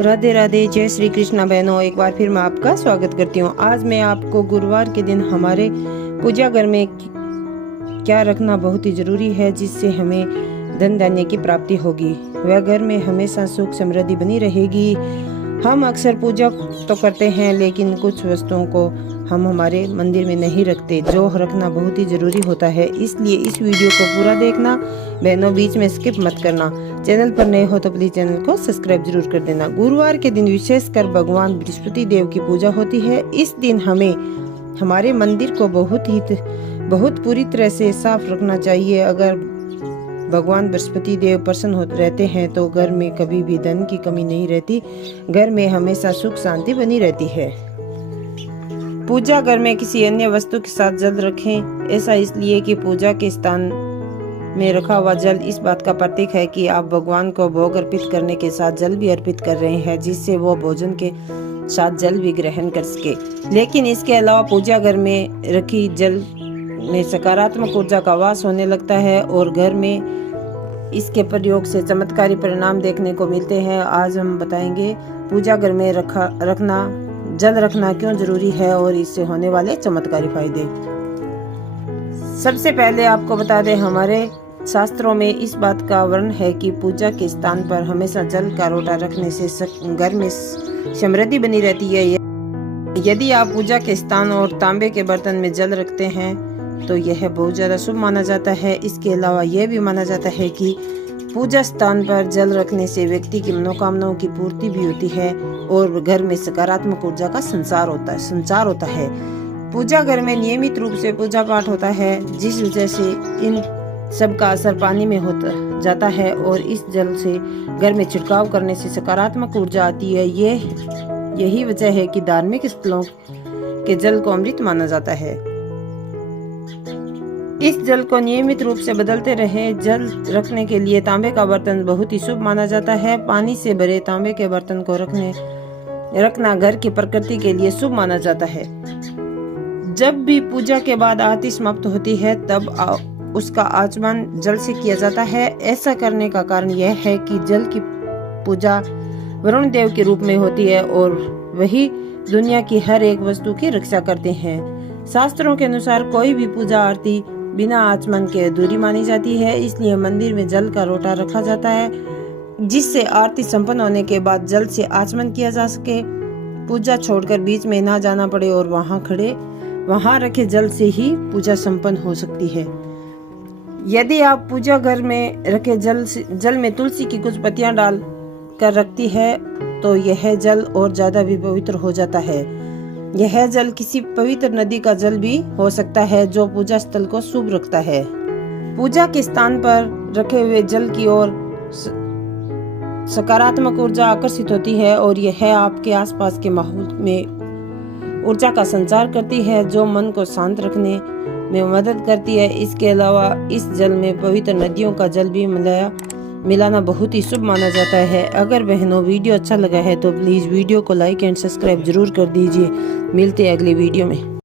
राधे राधे, जय श्री कृष्णा बहनों। एक बार फिर मैं आपका स्वागत करती हूँ। आज मैं आपको गुरुवार के दिन हमारे पूजा घर में क्या रखना बहुत ही जरूरी है, जिससे हमें धन धान्य की प्राप्ति होगी। वह घर में हमेशा सुख समृद्धि बनी रहेगी। हम अक्सर पूजा तो करते हैं, लेकिन कुछ वस्तुओं को हम हमारे मंदिर में नहीं रखते, जो रखना बहुत ही जरूरी होता है। इसलिए इस वीडियो को पूरा देखना बहनों, बीच में स्किप मत करना। चैनल पर नए हो तो प्लीज चैनल को सब्सक्राइब जरूर कर देना। गुरुवार के दिन विशेषकर भगवान बृहस्पति देव की पूजा होती है। इस दिन हमें हमारे मंदिर को बहुत पूरी तरह से साफ रखना चाहिए। अगर भगवान बृहस्पति देव प्रसन्न होते रहते हैं तो घर में कभी भी धन की कमी नहीं रहती। घर में हमेशा सुख शांति बनी रहती है। पूजा घर में किसी अन्य वस्तु के साथ जल रखें। ऐसा इसलिए कि पूजा के स्थान में रखा हुआ जल इस बात का प्रतीक है कि आप भगवान को भोग अर्पित करने के साथ जल भी अर्पित कर रहे हैं, जिससे वो भोजन के साथ जल भी ग्रहण कर सके। लेकिन इसके अलावा पूजा घर में रखी जल में सकारात्मक ऊर्जा का वास होने लगता है और घर में इसके प्रयोग से चमत्कारी परिणाम देखने को मिलते हैं। आज हम बताएंगे पूजा घर में जल रखना क्यों जरूरी है और इससे होने वाले चमत्कारी फायदे। सबसे पहले आपको बता दें, हमारे शास्त्रों में इस बात का वर्णन है कि पूजा के स्थान पर हमेशा जल का लोटा रखने से घर में समृद्धि बनी रहती है। यदि आप पूजा के स्थान और तांबे के बर्तन में जल रखते हैं तो यह बहुत ज्यादा शुभ माना जाता है। इसके अलावा यह भी माना जाता है कि पूजा स्थान पर जल रखने से व्यक्ति की मनोकामनाओं की पूर्ति भी होती है और घर में सकारात्मक ऊर्जा का संचार होता है। पूजा घर में नियमित रूप से पूजा पाठ होता है, जिस वजह से इन सब का असर पानी में होता जाता है और इस जल से घर में छिड़काव करने से सकारात्मक ऊर्जा आती है। यही वजह है कि धार्मिक स्थलों के जल को अमृत माना जाता है। इस जल को नियमित रूप से बदलते रहे। जल रखने के लिए तांबे का बर्तन बहुत ही शुभ माना जाता है। पानी से भरे तांबे के बर्तन को रखना घर की प्रकृति के लिए शुभ माना जाता है। जब भी पूजा के बाद आरती समाप्त होती है तब उसका आचमन जल से किया जाता है। ऐसा करने का कारण यह है कि जल की पूजा वरुण देव के रूप में होती है और वही दुनिया की हर एक वस्तु की रक्षा करते हैं। शास्त्रों के अनुसार कोई भी पूजा आरती बिना आचमन के अधूरी मानी जाती है। इसलिए मंदिर में जल का लोटा रखा जाता है, जिससे आरती संपन्न होने के बाद जल से आचमन किया जा सके, पूजा छोड़कर बीच में ना जाना पड़े और वहां रखे जल से ही पूजा संपन्न हो सकती है। यदि आप पूजा घर में रखे जल में तुलसी की कुछ पत्तियां डाल कर रखती है तो यह जल और ज्यादा भी पवित्र हो जाता है। यह जल किसी पवित्र नदी का जल भी हो सकता है, जो पूजा स्थल को शुभ रखता है। पूजा के स्थान पर रखे हुए जल की ओर सकारात्मक ऊर्जा आकर्षित होती है और यह आपके आसपास के माहौल में ऊर्जा का संचार करती है, जो मन को शांत रखने में मदद करती है। इसके अलावा इस जल में पवित्र नदियों का जल भी मिलाना बहुत ही शुभ माना जाता है। अगर बहनों वीडियो अच्छा लगा है तो प्लीज वीडियो को लाइक एंड सब्सक्राइब जरूर कर दीजिए। मिलते हैं अगली वीडियो में।